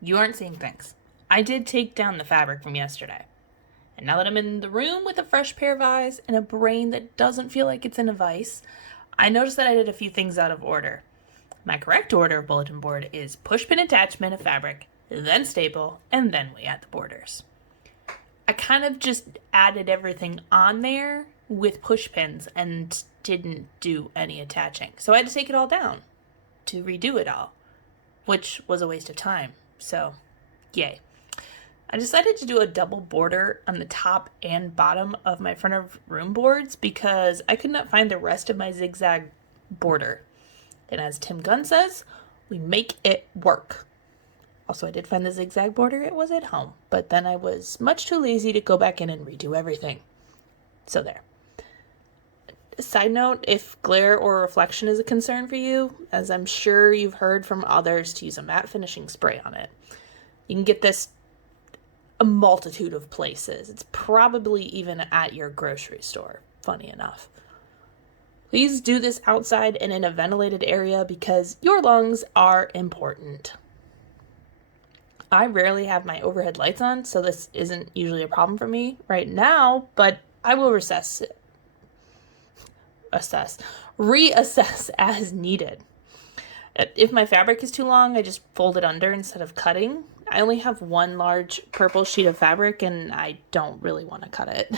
You aren't seeing things. I did take down the fabric from yesterday. And now that I'm in the room with a fresh pair of eyes and a brain that doesn't feel like it's in a vice, I noticed that I did a few things out of order. My correct order of bulletin board is push pin attachment of fabric, then staple, and then we add the borders. I kind of just added everything on there with push pins and didn't do any attaching. So I had to take it all down to redo it all, which was a waste of time. So, yay. I decided to do a double border on the top and bottom of my front of room boards because I could not find the rest of my zigzag border. And as Tim Gunn says, we make it work. Also, I did find the zigzag border. It was at home, but then I was much too lazy to go back in and redo everything. So there. Side note, if glare or reflection is a concern for you, as I'm sure you've heard from others, to use a matte finishing spray on it. You can get this a multitude of places. It's probably even at your grocery store, funny enough. Please do this outside and in a ventilated area because your lungs are important. I rarely have my overhead lights on, so this isn't usually a problem for me right now, but I will reassess as needed. If my fabric is too long, I just fold it under instead of cutting. I only have one large purple sheet of fabric and I don't really want to cut it.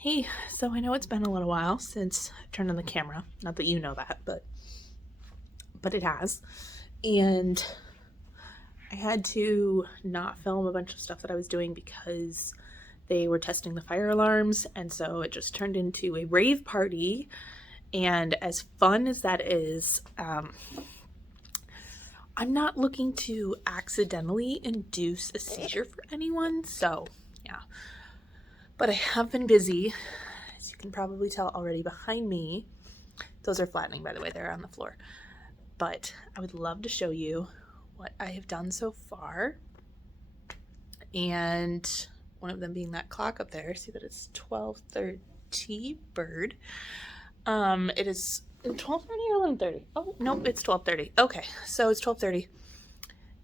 Hey, so I know it's been a little while since I've turned on the camera. Not that you know that, but it has. And I had to not film a bunch of stuff that I was doing because they were testing the fire alarms, and so it just turned into a rave party. And as fun as that is, I'm not looking to accidentally induce a seizure for anyone, so yeah. But I have been busy, as you can probably tell already behind me. Those are flattening, by the way, they're on the floor. But I would love to show you what I have done so far. And one of them being that clock up there. See that it's 12:30 bird. It is 12:30 or 11:30. Oh, nope, it's 12:30. Okay, so it's 12:30.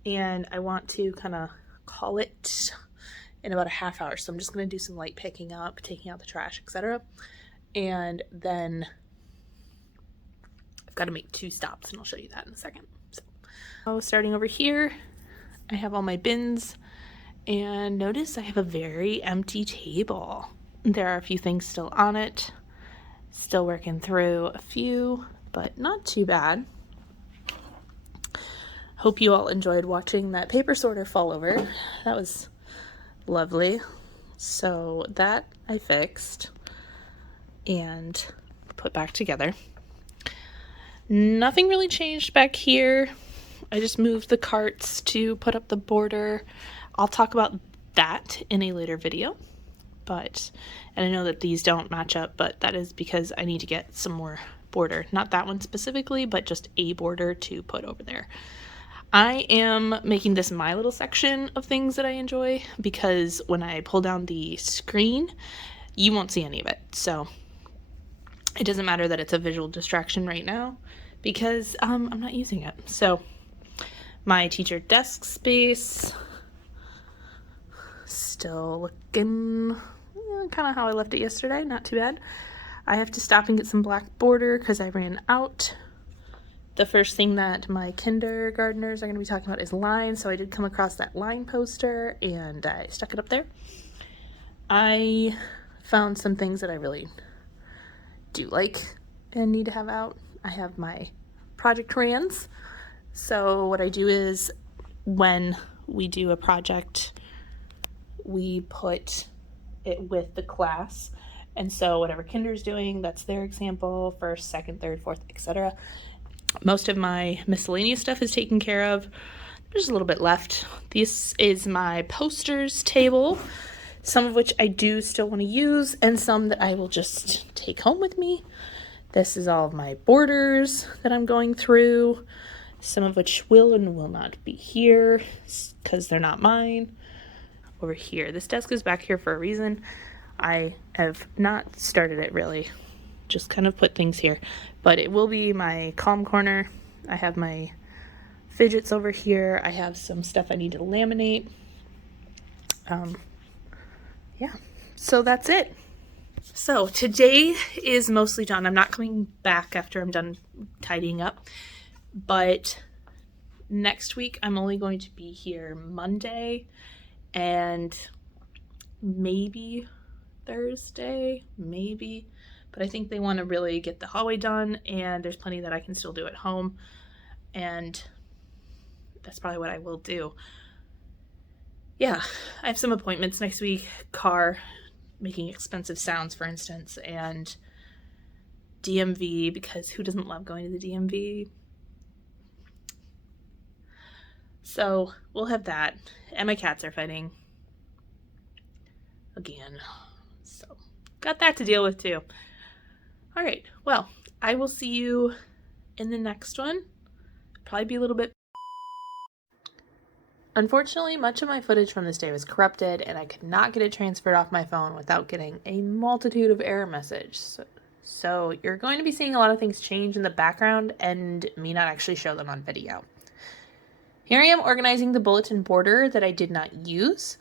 And I want to kind of call it in about a half hour. So I'm just going to do some light picking up, taking out the trash, etc. And then I've got to make 2 stops, and I'll show you that in a second. So starting over here, I have all my bins, and notice I have a very empty table. There are a few things still on it. Still working through a few, but not too bad. Hope you all enjoyed watching that paper sorter fall over. That was lovely. So that I fixed and put back together. Nothing really changed back here. I just moved the carts to put up the border. I'll talk about that in a later video. And I know that these don't match up, but that is because I need to get some more border. Not that one specifically, but just a border to put over there. I am making this my little section of things that I enjoy because when I pull down the screen, you won't see any of it. So it doesn't matter that it's a visual distraction right now because I'm not using it. So my teacher desk space, still looking kind of how I left it yesterday, not too bad. I have to stop and get some black border because I ran out. The first thing that my kindergartners are going to be talking about is line, so I did come across that line poster and I stuck it up there. I found some things that I really do like and need to have out. I have my project rans. So what I do is when we do a project, we put it with the class. And so whatever kinder's doing, that's their example, first, second, third, fourth, etc. Most of my miscellaneous stuff is taken care of. There's a little bit left. This is my posters table, some of which I do still want to use and some that I will just take home with me. This is all of my borders that I'm going through, some of which will and will not be here because they're not mine. Over here, this desk is back here for a reason. I have not started it really, just kind of put things here, but it will be my calm corner. I have my fidgets over here. I have some stuff I need to laminate. Yeah, so that's it. So today is mostly done. I'm not coming back after I'm done tidying up, but next week I'm only going to be here Monday and maybe Thursday, maybe. But I think they want to really get the hallway done, and there's plenty that I can still do at home, and that's probably what I will do. Yeah, I have some appointments next week. Car, making expensive sounds, for instance, and DMV, because who doesn't love going to the DMV? So we'll have that, and my cats are fighting again, so got that to deal with too. All right, well, I will see you in the next one. Probably be a little bit. Unfortunately, much of my footage from this day was corrupted, and I could not get it transferred off my phone without getting a multitude of error messages. So you're going to be seeing a lot of things change in the background and me not actually show them on video. Here I am organizing the bulletin border that I did not use.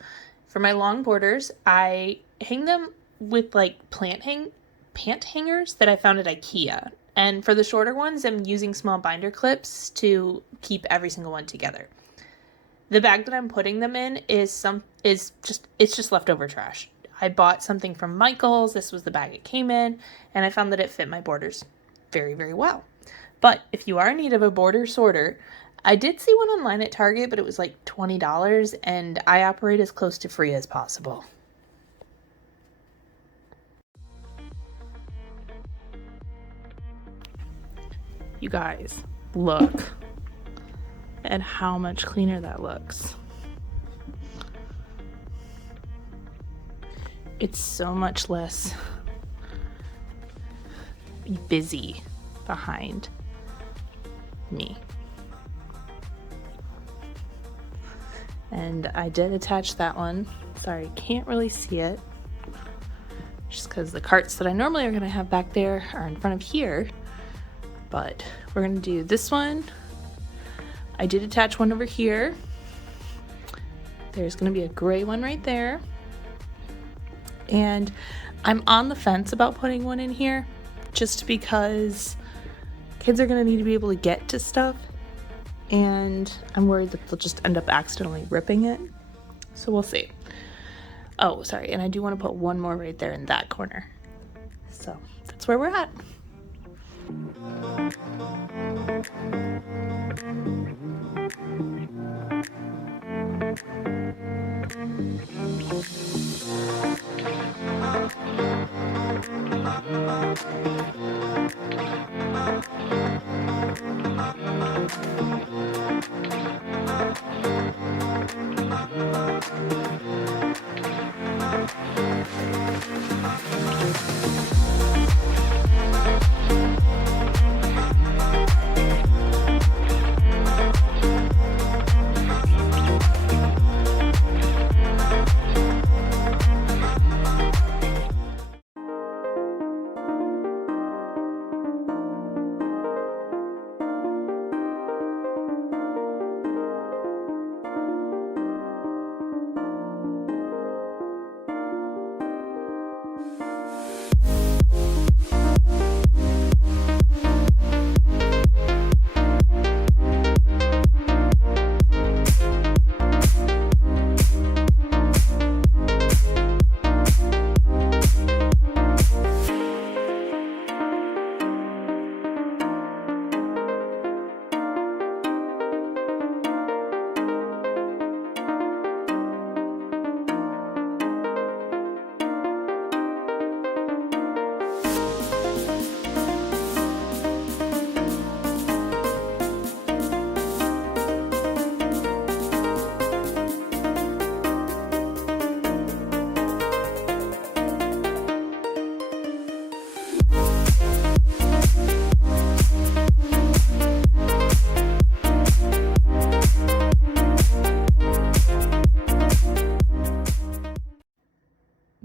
For my long borders, I hang them with like pant hangers that I found at IKEA. And for the shorter ones, I'm using small binder clips to keep every single one together. The bag that I'm putting them in is just leftover trash. I bought something from Michael's. This was the bag it came in, and I found that it fit my borders very, very well. But if you are in need of a border sorter, I did see one online at Target, but it was like $20, and I operate as close to free as possible. You guys, look at how much cleaner that looks. It's so much less busy behind me. And I did attach that one. Sorry, can't really see it. Just because the carts that I normally are going to have back there are in front of here. But we're going to do this one. I did attach one over here. There's going to be a gray one right there. And I'm on the fence about putting one in here just because kids are going to need to be able to get to stuff. And I'm worried that they'll just end up accidentally ripping it. So we'll see. Oh, sorry. And I do want to put one more right there in that corner. So that's where we're at.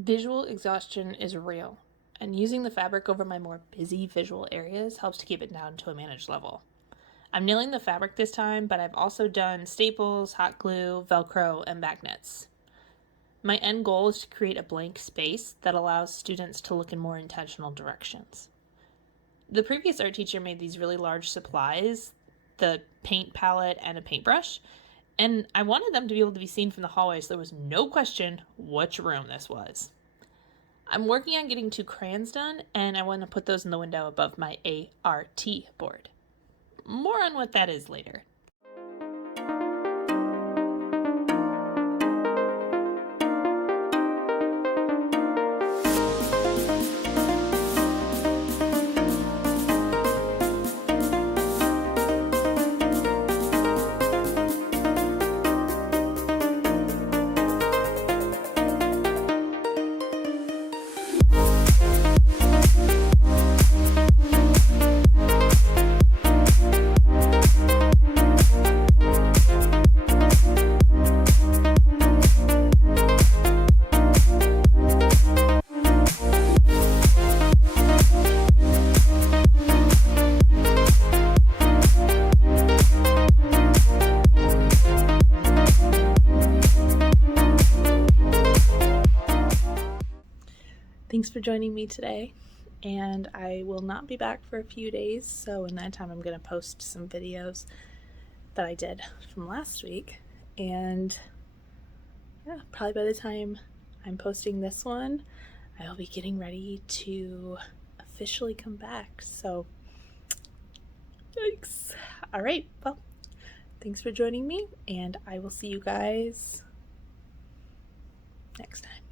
Visual exhaustion is real, and using the fabric over my more busy visual areas helps to keep it down to a managed level. I'm nailing the fabric this time, but I've also done staples, hot glue, Velcro, and magnets. My end goal is to create a blank space that allows students to look in more intentional directions. The previous art teacher made these really large supplies, the paint palette and a paintbrush, and I wanted them to be able to be seen from the hallway so there was no question which room this was. I'm working on getting 2 crayons done, and I want to put those in the window above my ART board. More on what that is later. Thanks for joining me today, and I will not be back for a few days, so in that time I'm going to post some videos that I did from last week, and yeah, probably by the time I'm posting this one, I will be getting ready to officially come back. So, yikes. All right, well, thanks for joining me, and I will see you guys next time.